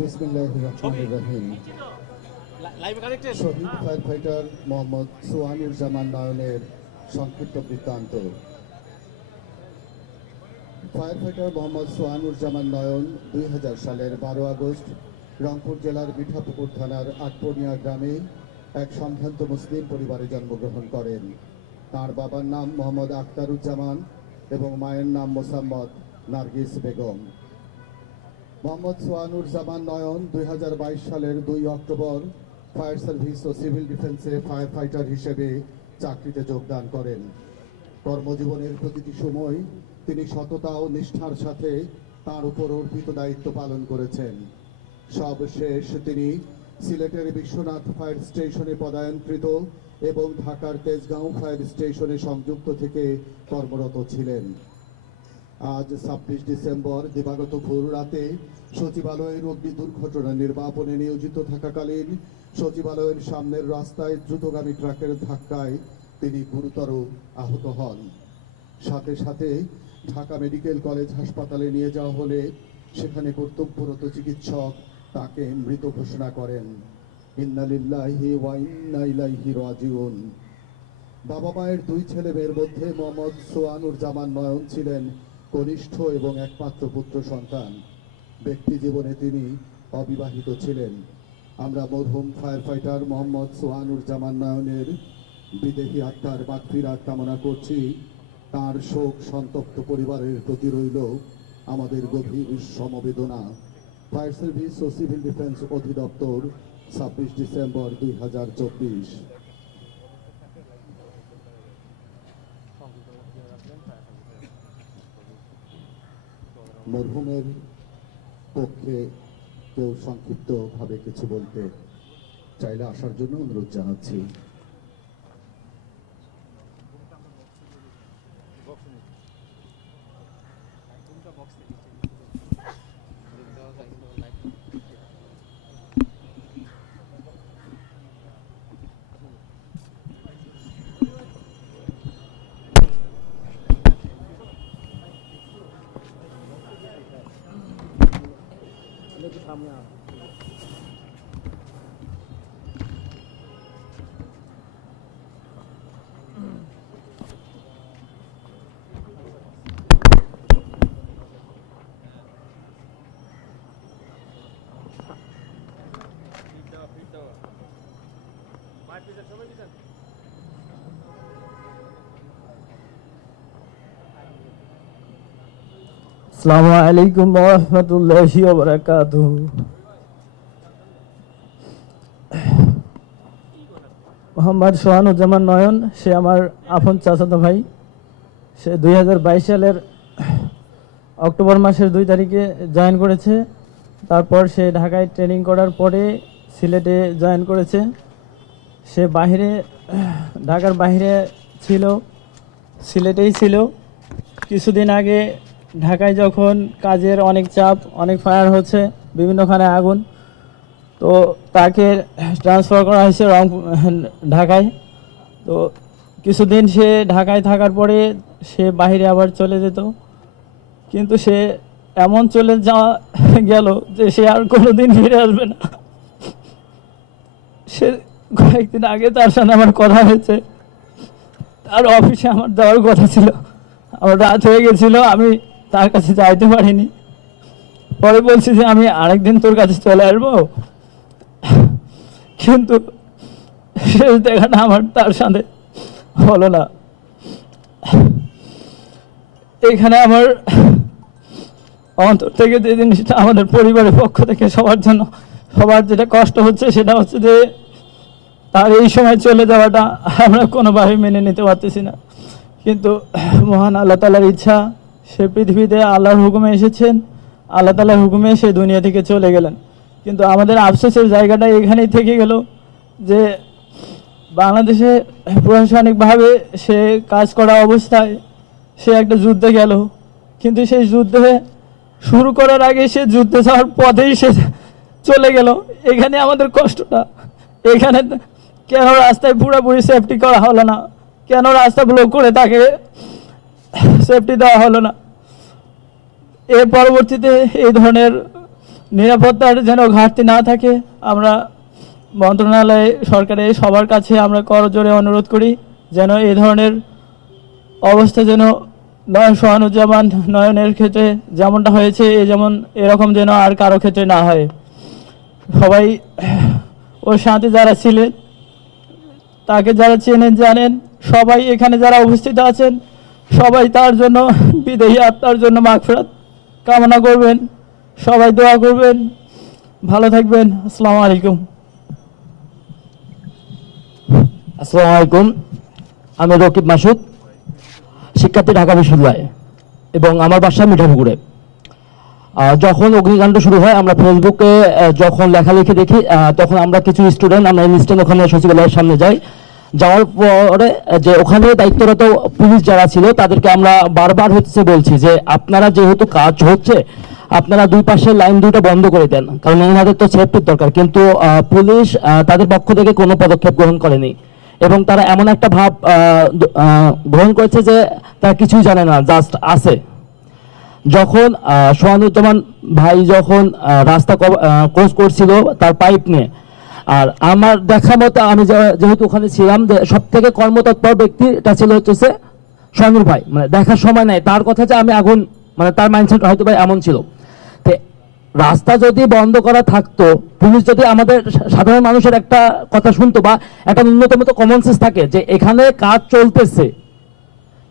বিসমিল্লাহির রহমানির রহিম। শহীদ fire fighter Mohammad Sohanuzzaman নয়নের সংক্ষিপ্ত বৃত্তান্ত। ফায়ার ফাইটার মোহাম্মদ সোহানুজ্জামান নয়ন 2000 সালের 12 আগস্ট রংপুর জেলার মিঠাপুকুর থানার আটপনিয়া গ্রামে এক সম্ভ্রান্ত মুসলিম পরিবারে জন্মগ্রহণ করেন। তার বাবার নাম মোহাম্মদ আখতারুজ্জামান এবং মায়ের নাম মোসাম্মদ নার্গিস বেগম। মোহাম্মদ সোহানুজ্জামান নয়ন 2022 সালের 2 অক্টোবর ফায়ার সার্ভিস ও সিভিল ডিফেন্সে ফায়ার ফাইটার হিসেবে চাকরিতে যোগদান করেন। কর্মজীবনের প্রতিটি সময় তিনি সততা ও নিষ্ঠার সাথে তার উপর অর্পিত দায়িত্ব পালন করেছেন। সবশেষ তিনি সিলেটের বিশ্বনাথ ফায়ার স্টেশনে পদায়নকৃত এবং ঢাকার তেজগাঁও ফায়ার স্টেশনে সংযুক্ত থেকে কর্মরত ছিলেন। আজ 26 ডিসেম্বর দিবাগত ভোর রাতে সচিবালয়ের অগ্নি দুর্ঘটনা নির্বাপনে নিয়োজিত থাকাকালীন সচিবালয়ের সামনের রাস্তায় দ্রুতগামী ট্রাকের ধাক্কায় তিনি গুরুতর আহত হন। সাথে সাথে ঢাকা মেডিকেল কলেজ হাসপাতালে নিয়ে যাওয়া হলে সেখানে কর্তব্যরত চিকিৎসক তাকে মৃত ঘোষণা করেন। ইন্না লিল্লাহি ওয়া ইন্না ইলাইহি রাজিউন। বাবা মায়ের 2 ছেলে মেয়ের মধ্যে মোহাম্মদ সোহানুজ্জামান নয়ন ছিলেন কনিষ্ঠ এবং একমাত্র পুত্র সন্তান। ব্যক্তি জীবনে তিনি অবিবাহিত ছিলেন। আমরা মরহুম ফায়ার ফাইটার মোহাম্মদ সোহানুজ্জামান নয়নের বিদেহী আত্মার মাগফিরাত কামনা করছি। তার শোক সন্তপ্ত পরিবারের প্রতি রইল আমাদের গভীর সমবেদনা। ফায়ার সার্ভিস ও সিভিল ডিফেন্স অধিদপ্তর 26 ডিসেম্বর 2024। মরহুমের পক্ষে কেউ সংক্ষিপ্তভাবে কিছু বলতে চাইলে আসার জন্য অনুরোধ জানাচ্ছি। আসসালামু আলাইকুম ওয়া রাহমাতুল্লাহি ওয়া বারাকাতুহু। মোহাম্মদ সোহানুজ্জামান নয়ন, সে আমার আপন চাচাতো ভাই। সে 2022 সালের অক্টোবর মাসের 2 তারিখে জয়েন করেছে। তারপর সে ঢাকায় ট্রেনিং করার পরে সিলেটে জয়েন করেছে। সে ঢাকার বাইরে ছিল, সিলেটেই ছিল। কিছুদিন আগে ঢাকায় যখন কাজের অনেক চাপ, অনেক ফায়ার হচ্ছে, বিভিন্নখানে আগুন, তো তাকে ট্রান্সফার করা হয়েছে ঢাকায়। তো কিছুদিন সে ঢাকায় থাকার পরে সে বাইরে আবার চলে যেত, কিন্তু সে এমন চলে যাওয়া গেল যে সে আর কোনোদিন ফিরে আসবে না। সে কয়েকদিন আগে তার সাথে আমার কথা হয়েছে, তার অফিসে আমার যাওয়ার কথা ছিল, আমার রাত হয়ে গেছিল, আমি তার কাছে যাইতে পারিনি। পরে বলছি যে আমি আরেকদিন তোর কাছে চলে আসবো, কিন্তু শেষ দেখাটা আমার তার সাথে হলো না। এখানে আমার অন্তর থেকে যে জিনিসটা আমাদের পরিবারের পক্ষ থেকে সবার যেটা কষ্ট হচ্ছে, সেটা হচ্ছে যে তার এই সময় চলে যাওয়াটা আমরা কোনোভাবে মেনে নিতে পারতেছি না। কিন্তু মহান আল্লাহ তাআলার ইচ্ছা, সে পৃথিবীতে আল্লাহর হুকুমে এসেছেন, আল্লাহ তাআলার হুকুমে সে দুনিয়া থেকে চলে গেলেন। কিন্তু আমাদের আফসোসের জায়গাটা এখানেই থেকে গেল যে বাংলাদেশে প্রশাসনিকভাবে সে কাজ করা অবস্থায় সে একটা যুদ্ধে গেল, কিন্তু সেই যুদ্ধে শুরু করার আগে সে যুদ্ধে যাওয়ার পথেই সে চলে গেল। এখানে আমাদের কষ্টটা, এখানে কেন রাস্তায় পুরোপুরি সেফটি করা হলো না, কেন রাস্তা ব্লক করে তাকে সেফটি দেওয়া হলো না। এর পরবর্তীতে এই ধরনের নিরাপত্তার যেন ঘাটতি না থাকে, আমরা মন্ত্রণালয় সরকারের সবার কাছে আমরা করজোড়ে অনুরোধ করি যেন এই ধরনের অবস্থা যেন সোহানুজ্জামান নয়নের ক্ষেত্রে যেমনটা হয়েছে এরকম যেন আর কারো ক্ষেত্রে না হয়। সবাই ওর সাথে যারা ছিলেন, তাকে যারা চেনেন জানেন, সবাই এখানে যারা উপস্থিত আছেন সবাই তার জন্য বিদেহী আত্মার জন্য মাগফিরাত কামনা করবেন, সবাই দোয়া করবেন। ভালো থাকবেন। আসসালামু আলাইকুম। আসসালামু আলাইকুম। আমি রকিব মাসুদ, শিক্ষার্থী, ঢাকা বিশ্ববিদ্যালয়, এবং আমার বাসা মিঠাপুকুরে। যখন অগ্নিকাণ্ড শুরু হয় আমরা ফেসবুকে যখন লেখালেখি দেখি, তখন আমরা কিছু স্টুডেন্ট আমরা ইনস্ট্যান্ট ওখানে সচিবালয়ের সামনে যাই। যাওয়ার পরে যে ওখানে দায়িত্বরত পুলিশ যারা ছিল তাদেরকে আমরা বারবার হচ্ছে বলছি যে আপনারা যেহেতু কাজ হচ্ছে আপনারা দুই পাশের লাইন দুইটা বন্ধ করে দেন, কারণ এনাদের তো সেফটির দরকার। কিন্তু পুলিশ তাদের পক্ষ থেকে কোনো পদক্ষেপ গ্রহণ করেনি এবং তারা এমন একটা ভাব গ্রহণ করেছে যে তারা কিছুই জানে না, জাস্ট আছে। যখন সোহানুজ্জামান ভাই যখন রাস্তা ক্রস করছিল তার পাইপ নিয়ে, আর আমার দেখা মতো আমি যেহেতু ওখানে ছিলাম, যে সব থেকে কর্মতৎপর ব্যক্তিটা ছিল হচ্ছে সোহানুর ভাই, মানে দেখার সময় নাই তার কথা যে আমি আগুন, মানে তার মাইন্ডসেট হয়তো ভাই এমন ছিল। তো রাস্তা যদি বন্ধ করা থাকতো, পুলিশ যদি আমাদের সাধারণ মানুষের একটা কথা শুনতো বা একটা ন্যূনতম কমন সেন্স থাকে যে এখানে কাজ চলতেছে,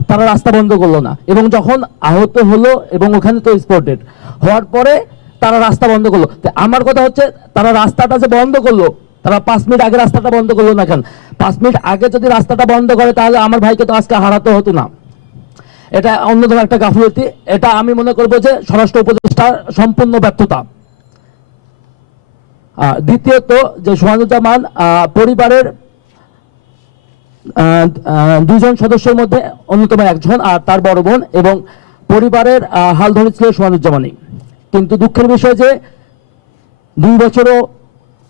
তারা রাস্তা বন্ধ করলো না। এবং যখন আহত হলো এবং ওখানে তো স্পটেড হওয়ার পরে তারা রাস্তা বন্ধ করলো। আমার কথা হচ্ছে তারা রাস্তাটা যে বন্ধ করলো, তারা 5 মিনিট আগে রাস্তাটা বন্ধ করলো না কেন? 5 মিনিট আগে যদি রাস্তাটা বন্ধ করে তাহলে আমার ভাইকে তো আজকে হারাতে হতো না। এটা অন্যতম একটা গাফিলতি। এটা আমি মনে করবো যে স্বরাষ্ট্র উপদেষ্টার সম্পূর্ণ ব্যর্থতা। দ্বিতীয়ত, যে সোহানুজ্জামান পরিবারের দুইজন সদস্যের মধ্যে অন্যতম একজন, আর তার বড় বোন, এবং পরিবারের হাল ধরেছিল সোহানুজ্জামানই। কিন্তু দুঃখের বিষয় যে 2 বছরও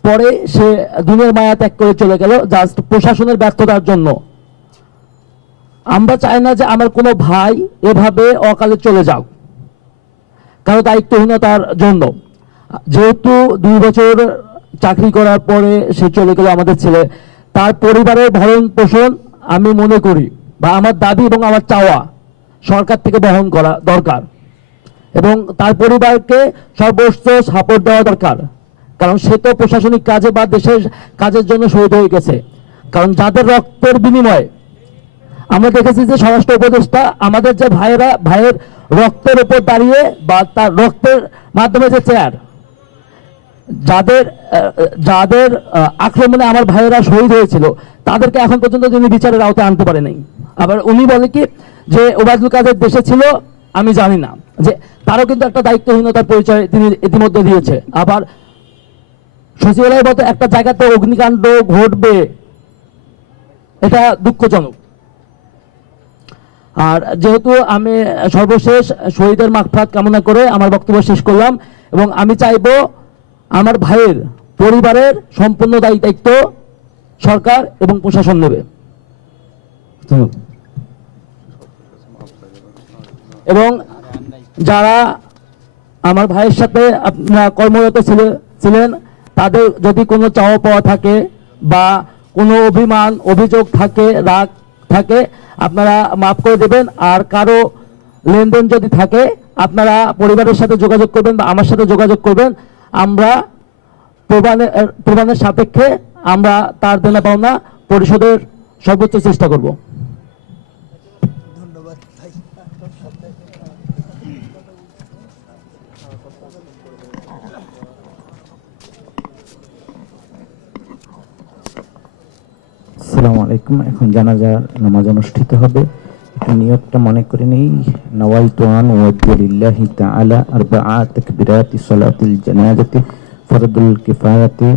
পরে সে দুনিয়ার মায়া ত্যাগ করে চলে গেল জাস্ট প্রশাসনের ব্যর্থতার জন্য। আমরা চাই না যে আমার কোনো ভাই এভাবে অকালে চলে যাক কারো দায়িত্বহীনতার জন্য। যেহেতু 2 বছর চাকরি করার পরে সে চলে গেল আমাদের ছেলে, তার পরিবারের ভরণ পোষণ আমি মনে করি বা আমার দাবি এবং আমার চাওয়া সরকার থেকে বহন করা দরকার এবং তার পরিবারকে সর্বোচ্চ সাপোর্ট দেওয়া দরকার। কারণ সে তো প্রশাসনিক কাজে বা দেশের কাজের জন্য শহীদ হয়ে গেছে। কারণ যাদের রক্তের বিনিময়ে আমরা দেখেছি যে স্বরাষ্ট্র উপদেষ্টা আমাদের যে ভাইয়ের রক্তের উপর দাঁড়িয়ে বা তার রক্তের মাধ্যমে যে চেয়ার, যাদের যাদের আক্রমণে আমার ভাইয়েরা শহীদ হয়েছিল তাদেরকে এখন পর্যন্ত তিনি বিচারের আওতায় আনতে পারে নাই। আবার উনি বলে কি যে ওবায়দুল কাদের দেশে ছিল আমি জানি না, যে তারও কিন্তু একটা দায়িত্বহীনতার পরিচয় তিনি ইতিমধ্যে দিয়েছে। আবার সচিবালয়ের মতো একটা জায়গাতে অগ্নিকাণ্ড ঘটবে, এটা দুঃখজনক। আর যেহেতু আমি সর্বশেষ শহীদের মাগফিরাত কামনা করে আমার বক্তব্য শেষ করলাম এবং আমি চাইবো আমার ভাইয়ের পরিবারের সম্পূর্ণ দায়িত্ব সরকার এবং প্রশাসন নেবে। এবং যারা আমার ভাইয়ের সাথে আপনারা কর্মরত ছিলেন তাদের যদি কোনো চাওয়া পাওয়া থাকে বা কোনো অভিযোগ থাকে, রাগ থাকে, আপনারা মাফ করে দেবেন। আর কারো লেনদেন যদি থাকে আপনারা পরিবারের সাথে যোগাযোগ করবেন বা আমার সাথে যোগাযোগ করবেন। আমরা প্রমাণের সাপেক্ষে আমরা তার দেনা পাওনা পরিশোধের সর্বোচ্চ চেষ্টা করব। আসসালামু আলাইকুম। এখন জানাজার নামাজ অনুষ্ঠিত হবে। একটু নিয়তটা মনে করে নেই। নাওয়াইতু আন ওয়াজ্জা লিল্লাহি তাআলা আরবাআ তাকবীরাতি সালাতিল জানাজাতি ফরদুল কিফায়াতি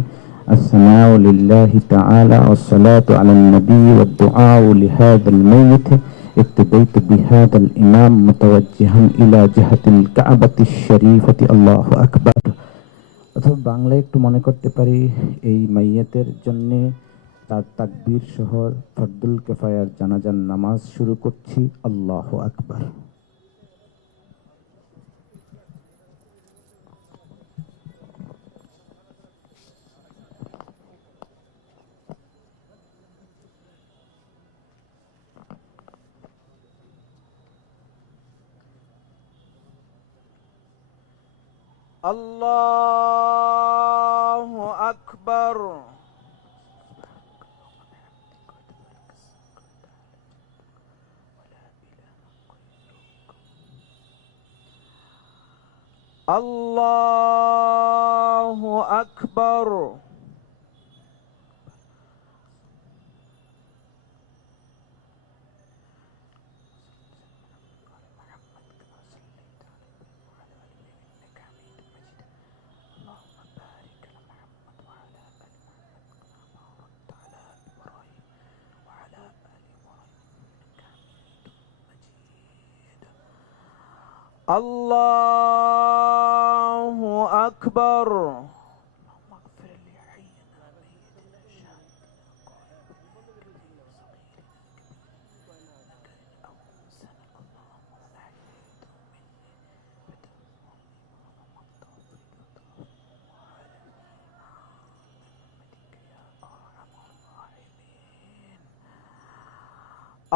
আসসালামু লিল্লাহি তাআলা ওয়াসসালাতু আলান নবী ওয়াদ দুআউ লিহাদাল মাইয়িত ইত্তাবাইতু বিহাদাল ইমাম মুতাওয়াজ্জিহান ইলা জিহাতিল কাবাতিশ শরীফাতি আল্লাহু আকবার। অথবা বাংলায় একটু মনে করতে পারি এই মাইয়াতের জন্য তার তাকবীর সহ ফরদুল কিফায়ার জানাজার নামাজ শুরু করছি। আল্লাহু আকবার। আল্লাহু আকবার। আল্লাহু আকবার। আল্লাহু আকবার।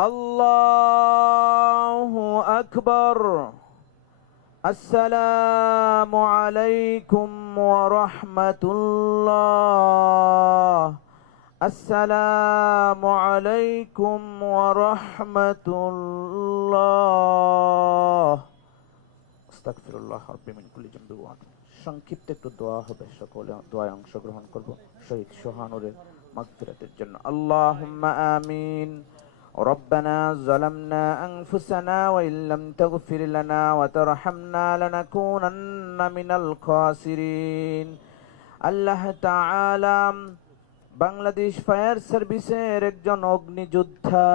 আল্লাহু আকবার। আসসালামু আলাইকুম ওয়া রাহমাতুল্লাহ। আসসালামু আলাইকুম ওয়া রাহমাতুল্লাহ। আস্তাগফিরুল্লাহ রাব্বি মিন কুল্লি যামবি ওয়া আতুব। সংক্ষিপ্ত একটু দোয়া হবে, সকলে দোয়ায় অংশগ্রহণ করব শহীদ সোহানুরের মাগফিরাতের জন্য। আল্লাহুম্মা আমিন। ربنا ظلمنا أنفسنا وإن لم تغفر لنا وترحمنا لنكونن من الخاسرين। আল্লাহ তাআলা বাংলাদেশ ফায়ার সার্ভিসের একজন অগ্নিযোদ্ধা